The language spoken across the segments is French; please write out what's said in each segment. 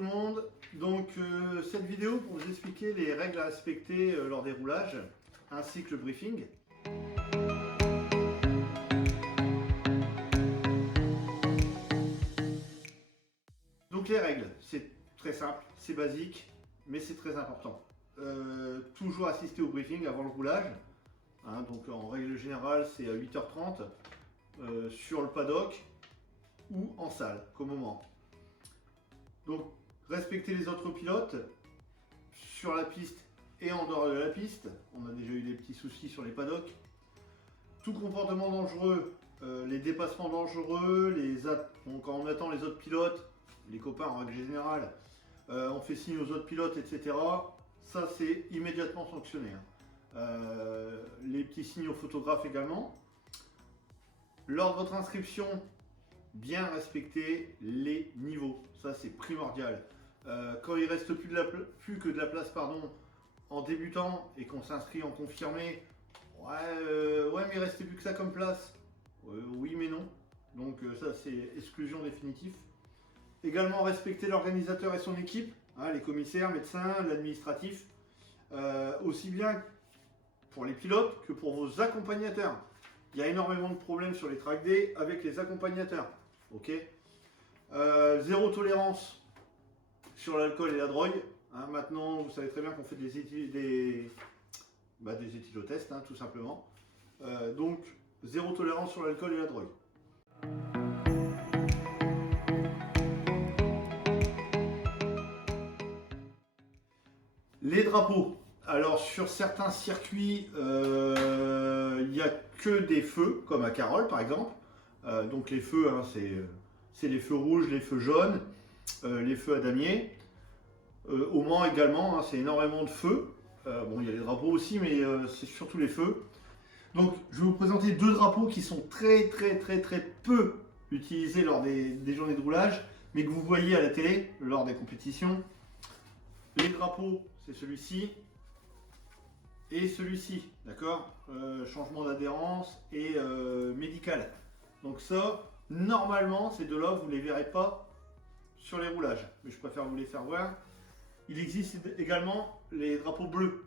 tout le monde. Donc cette vidéo pour vous expliquer les règles à respecter lors des roulages ainsi que le briefing. Donc les règles, c'est très simple, c'est basique, mais c'est très important. Toujours assister au briefing avant le roulage. Hein, donc en règle générale, c'est à 8h30 sur le paddock ou en salle, comme moment. Donc respecter les autres pilotes sur la piste et en dehors de la piste. On a déjà eu des petits soucis sur les paddocks. Tout comportement dangereux, les dépassements dangereux, quand on attend les autres pilotes, les copains en règle générale, on fait signe aux autres pilotes, etc. Ça c'est immédiatement sanctionné. Les petits signaux photographes également. Lors de votre inscription, bien respecter les niveaux, ça c'est primordial. Quand il reste plus que de la place en débutant et qu'on s'inscrit en confirmé, ouais mais il restait plus que ça comme place. Oui mais non, donc ça c'est exclusion définitive. Également respecter l'organisateur et son équipe, hein, les commissaires, médecins, l'administratif, aussi bien pour les pilotes que pour vos accompagnateurs. Il y a énormément de problèmes sur les track day avec les accompagnateurs. Ok, zéro tolérance sur l'alcool et la drogue. Hein, maintenant, vous savez très bien qu'on fait des éthylotests, hein, tout simplement. Donc, zéro tolérance sur l'alcool et la drogue. Les drapeaux. Alors, sur certains circuits, il n'y a que des feux, comme à Carole par exemple. Donc, les feux, hein, c'est les feux rouges, les feux jaunes, les feux à damier. Au Mans également, hein, c'est énormément de feux. Bon, il y a les drapeaux aussi, mais c'est surtout les feux. Donc, je vais vous présenter deux drapeaux qui sont très peu utilisés lors des journées de roulage, mais que vous voyez à la télé lors des compétitions. Les drapeaux, c'est celui-ci et celui-ci, d'accord, changement d'adhérence et médical. Donc ça, normalement, ces deux-là, vous ne les verrez pas sur les roulages, mais je préfère vous les faire voir. Il existe également les drapeaux bleus.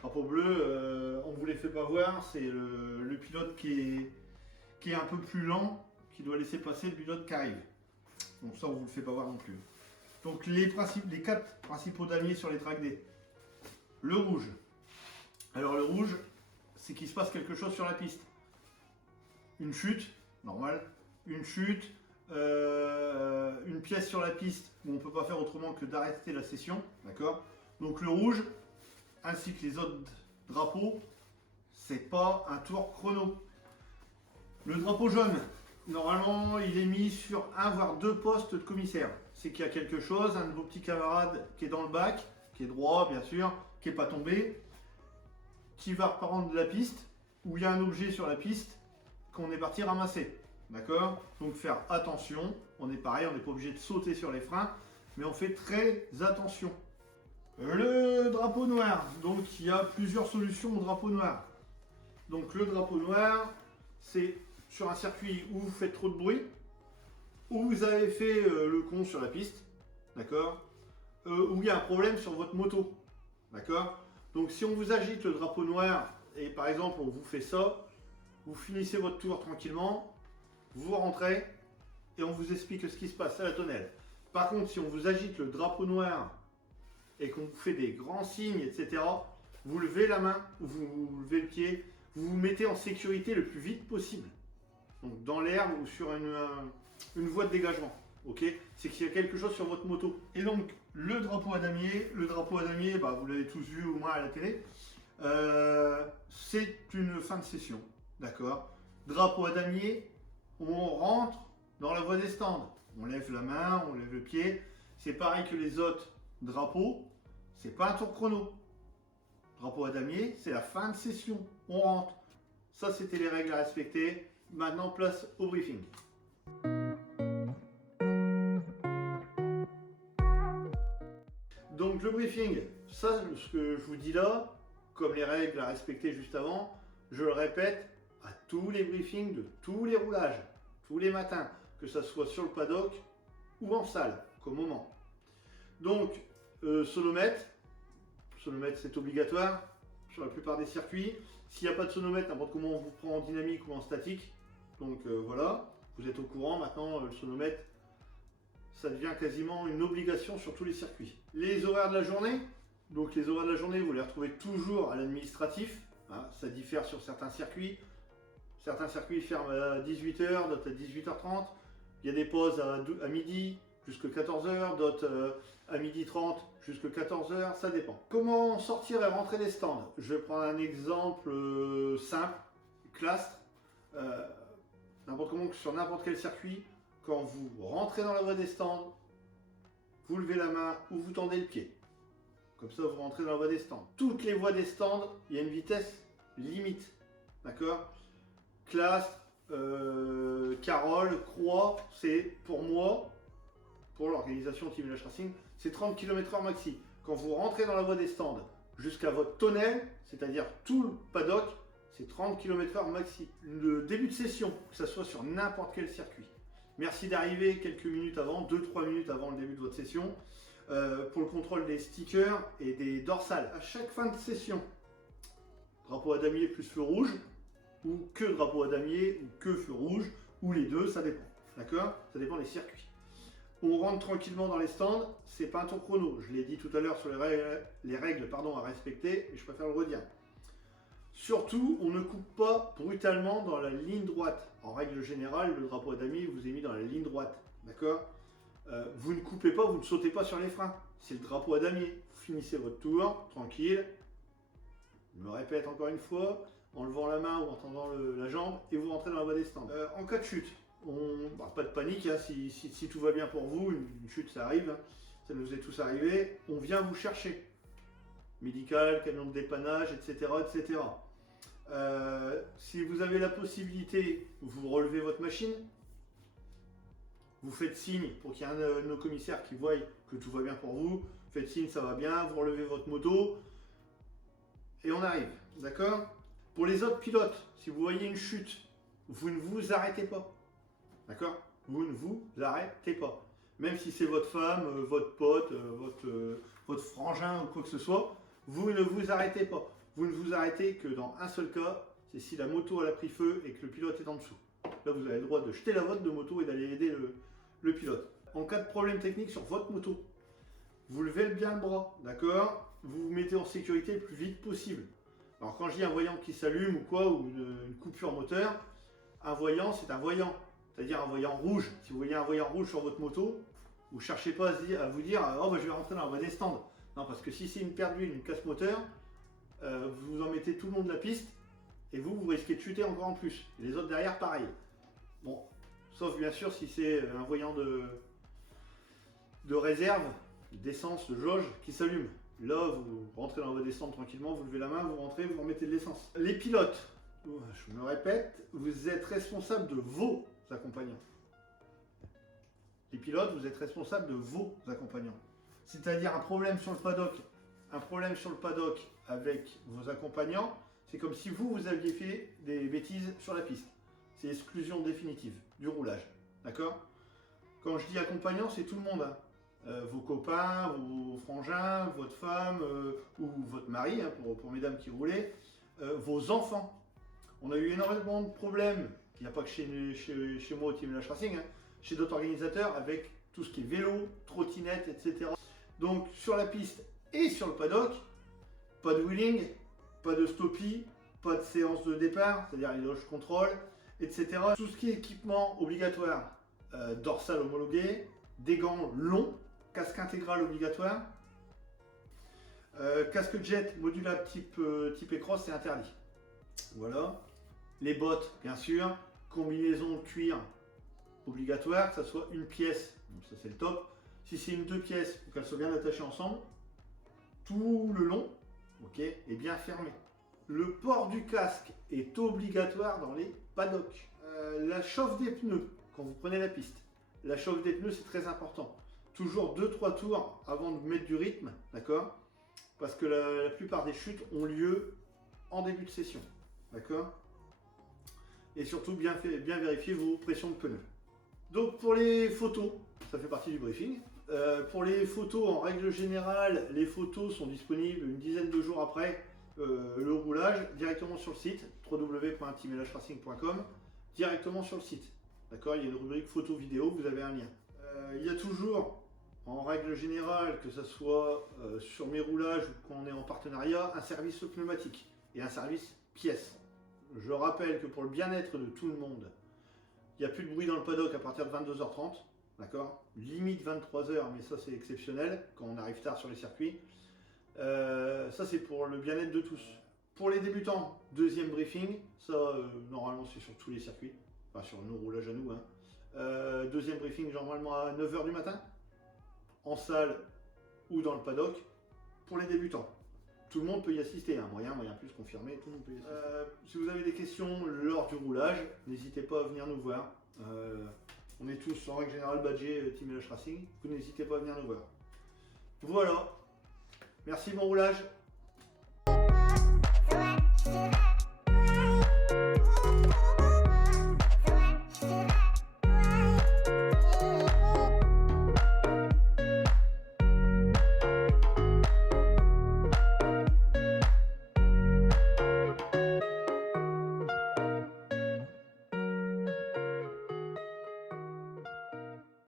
Drapeau bleu, on ne vous les fait pas voir, c'est le pilote qui est un peu plus lent, qui doit laisser passer le pilote qui arrive. Donc ça, on ne vous le fait pas voir non plus. Donc les quatre principaux damiers sur les track day. Le rouge. Alors le rouge, c'est qu'il se passe quelque chose sur la piste. Une chute, normal. Une chute, une pièce sur la piste où on ne peut pas faire autrement que d'arrêter la session. D'accord. Donc le rouge, ainsi que les autres drapeaux, c'est pas un tour chrono. Le drapeau jaune, normalement, il est mis sur un voire deux postes de commissaire. C'est qu'il y a quelque chose, un de vos petits camarades qui est dans le bac, qui est droit bien sûr, qui n'est pas tombé, qui va reprendre de la piste, où il y a un objet sur la piste qu'on est parti ramasser. D'accord? Donc faire attention, on est pareil, on n'est pas obligé de sauter sur les freins, mais on fait très attention. Le drapeau noir, donc il y a plusieurs solutions au drapeau noir. Donc le drapeau noir, c'est sur un circuit où vous faites trop de bruit, où vous avez fait le con sur la piste, d'accord, où il y a un problème sur votre moto, d'accord. Donc si on vous agite le drapeau noir et par exemple on vous fait ça, vous finissez votre tour tranquillement, vous rentrez et on vous explique ce qui se passe à la tonnelle. Par contre, si on vous agite le drapeau noir et qu'on vous fait des grands signes, etc., vous levez la main, vous levez le pied, vous vous mettez en sécurité le plus vite possible. Donc dans l'herbe ou sur une voie de dégagement. Ok, c'est qu'il y a quelque chose sur votre moto. Et donc le drapeau à damier, bah, vous l'avez tous vu au moins à la télé, c'est une fin de session. D'accord. Drapeau à damier, on rentre dans la voie des stands. On lève la main, on lève le pied. C'est pareil que les autres drapeaux, c'est pas un tour chrono. Drapeau à damier, c'est la fin de session. On rentre. Ça, c'était les règles à respecter. Maintenant, place au briefing. Donc le briefing, ça, ce que je vous dis là, comme les règles à respecter juste avant, je le répète à tous les briefings de tous les roulages, tous les matins, que ça soit sur le paddock ou en salle, qu'au moment. Donc, sonomètre c'est obligatoire sur la plupart des circuits. S'il n'y a pas de sonomètre, n'importe comment on vous prend en dynamique ou en statique. Donc voilà, vous êtes au courant maintenant, le sonomètre, ça devient quasiment une obligation sur tous les circuits. Les horaires de la journée, donc les horaires de la journée, vous les retrouvez toujours à l'administratif. Hein, ça diffère sur certains circuits. Certains circuits ferment à 18h, d'autres à 18h30. Il y a des pauses à midi jusqu'à 14h, d'autres à 12h30 jusqu'à 14h, ça dépend. Comment sortir et rentrer des stands? Je vais prendre un exemple simple, Clastres. N'importe comment, sur n'importe quel circuit, quand vous rentrez dans la voie des stands, vous levez la main ou vous tendez le pied. Comme ça, vous rentrez dans la voie des stands. Toutes les voies des stands, il y a une vitesse limite. D'accord? Clastres, Carole, Croix, c'est pour moi, pour l'organisation Team Village Racing, c'est 30 km/h maxi. Quand vous rentrez dans la voie des stands jusqu'à votre tonnelle, c'est-à-dire tout le paddock, c'est 30 km/h maxi. Le début de session, que ce soit sur n'importe quel circuit. Merci d'arriver quelques minutes avant, 2-3 minutes avant le début de votre session, pour le contrôle des stickers et des dorsales. À chaque fin de session, drapeau à damier plus feu rouge, ou que drapeau à damier, ou que feu rouge, ou les deux, ça dépend. D'accord? Ça dépend des circuits. On rentre tranquillement dans les stands, c'est pas un tour chrono. Je l'ai dit tout à l'heure sur les règles à respecter, mais je préfère le redire. Surtout, on ne coupe pas brutalement dans la ligne droite. En règle générale, le drapeau à damier vous est mis dans la ligne droite. D'accord? Vous ne coupez pas, vous ne sautez pas sur les freins. C'est le drapeau à damier. Vous finissez votre tour, tranquille. Je me répète encore une fois, en levant la main ou en tendant la jambe, et vous rentrez dans la voie des stands. En cas de chute, pas de panique, hein, si tout va bien pour vous, une chute ça arrive, hein, ça nous est tous arrivé, on vient vous chercher. Médical, camion de dépannage, etc. etc. Si vous avez la possibilité, vous relevez votre machine, vous faites signe pour qu'il y ait un de nos commissaires qui voie que tout va bien pour vous, faites signe, ça va bien, vous relevez votre moto, et on arrive, d'accord? Pour les autres pilotes, si vous voyez une chute, vous ne vous arrêtez pas, d'accord? Vous ne vous arrêtez pas. Même si c'est votre femme, votre pote, votre frangin ou quoi que ce soit, vous ne vous arrêtez pas. Vous ne vous arrêtez que dans un seul cas, c'est si la moto elle a pris feu et que le pilote est en dessous. Là, vous avez le droit de jeter la vôtre de moto et d'aller aider le pilote. En cas de problème technique sur votre moto, vous levez bien le bras, d'accord? Vous vous mettez en sécurité le plus vite possible. Alors quand je dis un voyant qui s'allume ou quoi, ou une coupure moteur, un voyant c'est un voyant, c'est-à-dire un voyant rouge. Si vous voyez un voyant rouge sur votre moto, vous ne cherchez pas à vous dire « Oh, bah, je vais rentrer dans la voie des stands ». Non, parce que si c'est une perte d'huile, une casse moteur, vous en mettez tout le long de la piste, et vous risquez de chuter encore en plus. Et les autres derrière, pareil. Bon, sauf bien sûr si c'est un voyant de réserve, d'essence, de jauge qui s'allume. Là, vous rentrez dans la voie des stands tranquillement, vous levez la main, vous rentrez, vous remettez de l'essence. Les pilotes, je me répète, vous êtes responsable de vos accompagnants. Les pilotes, vous êtes responsable de vos accompagnants. C'est-à-dire un problème sur le paddock avec vos accompagnants, c'est comme si vous aviez fait des bêtises sur la piste. C'est exclusion définitive du roulage. D'accord? Quand je dis accompagnant, c'est tout le monde. Hein. Vos copains, vos frangins, votre femme ou votre mari, hein, pour mesdames qui roulaient, vos enfants. On a eu énormément de problèmes, il n'y a pas que chez moi au Team Village Racing, hein, chez d'autres organisateurs avec tout ce qui est vélo, trottinette, etc. Donc sur la piste et sur le paddock, pas de wheeling, pas de stoppie, pas de séance de départ, c'est-à-dire les loges contrôle, etc. Tout ce qui est équipement obligatoire, dorsale homologuée, des gants longs, casque intégral obligatoire, casque jet modulable type Cross, c'est interdit. Voilà. Les bottes, bien sûr, combinaison cuir obligatoire, que ça soit une pièce, donc ça c'est le top. Si c'est une 2 pièces, il faut qu'elles soient bien attachées ensemble, tout le long, ok, et bien fermé. Le port du casque est obligatoire dans les paddocks. La chauffe des pneus, quand vous prenez la piste, la chauffe des pneus c'est très important. Toujours 2-3 tours avant de mettre du rythme, d'accord? Parce que la plupart des chutes ont lieu en début de session, d'accord? Et surtout bien vérifier vos pressions de pneus. Donc pour les photos, ça fait partie du briefing. Pour les photos, en règle générale, les photos sont disponibles une dizaine de jours après le roulage, directement sur le site www.teamlhracing.com, directement sur le site. D'accord, il y a une rubrique photo vidéo, vous avez un lien. Il y a toujours, en règle générale, que ce soit sur mes roulages ou quand on est en partenariat, un service pneumatique et un service pièces. Je rappelle que pour le bien-être de tout le monde, il n'y a plus de bruit dans le paddock à partir de 22h30. D'accord, limite 23h, mais ça c'est exceptionnel quand on arrive tard sur les circuits. Ça c'est pour le bien-être de tous. Pour les débutants, deuxième briefing, ça normalement c'est sur tous les circuits, enfin sur nos roulages à nous. Hein. Deuxième briefing normalement à 9h du matin, en salle ou dans le paddock, pour les débutants. Tout le monde peut y assister, hein. moyen plus confirmé, tout le monde peut y assister. Si vous avez des questions lors du roulage, n'hésitez pas à venir nous voir. On est tous en règle générale badgés Team LH Racing, vous n'hésitez pas à venir nous voir. Voilà, merci, bon roulage.